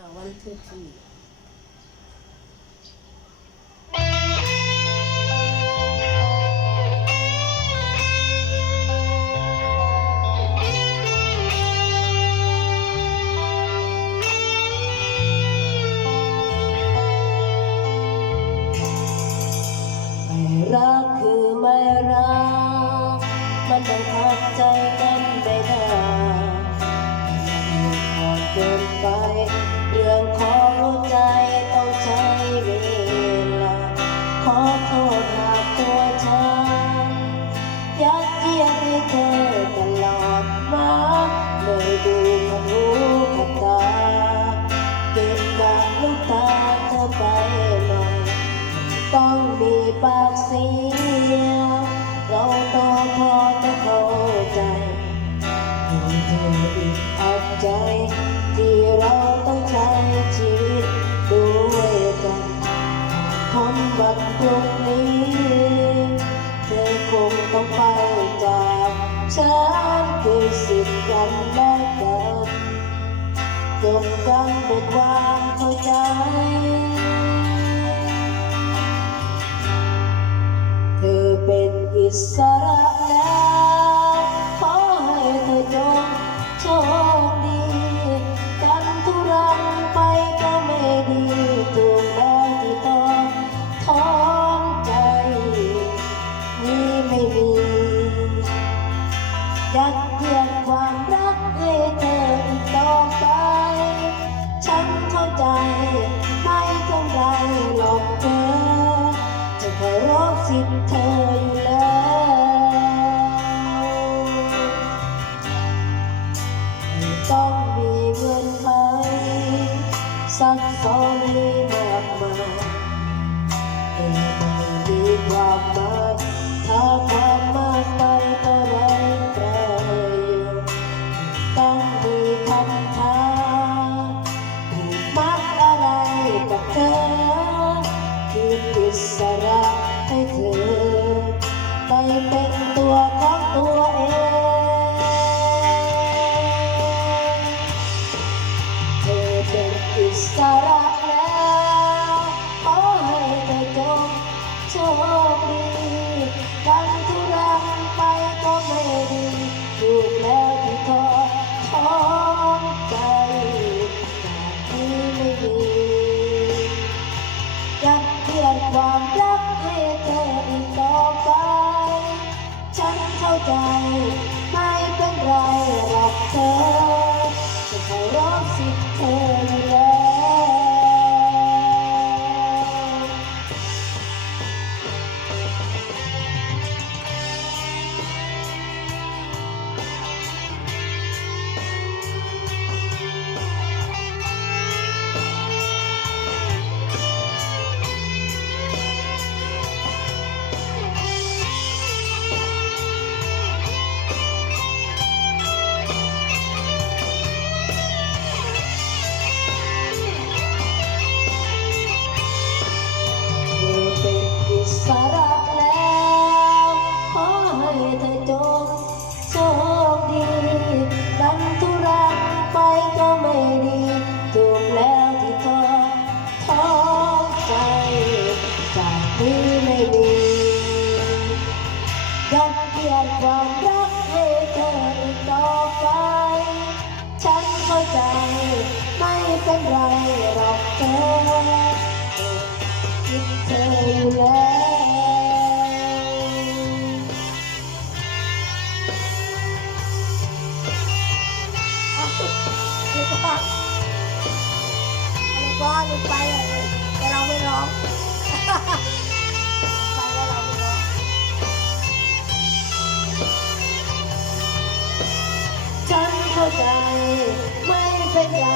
one two three ไม่รักคือไม่รัก มันต้องทักใจกันไม่ได้ วันพรุ่งนี้ เธอคงต้องไปจากฉันคือสิทธิ์กันและกันจบกันด้วยความเข้าใจ เธอเป็นอิสระแล้ว เป็นอิสระแล้วขอให้เธอจงโชคดีกันทุรังไปก็ไม่ดีถูแล้วที่ทอท้องใจจากที่ไม่มียัดเยียดความรักให้เธออีกต่อไป ฉันเข้าใจ ให้เธอจงโชคดีดันทุรังไปก็ไม่ดีถูกแล้วที่ทอท้อใจ จากที่ไม่มียัดเยียดความรักให้เธออีกต่อไป ฉันเข้าใจไม่เป็นไรหรอกเธอคิดเธออยู่แล้ว ก็ลืมไปอะแต่เราไม่ร้องไปแล้วเราไม่ร้องฉันเข้าใจไม่เป็นไร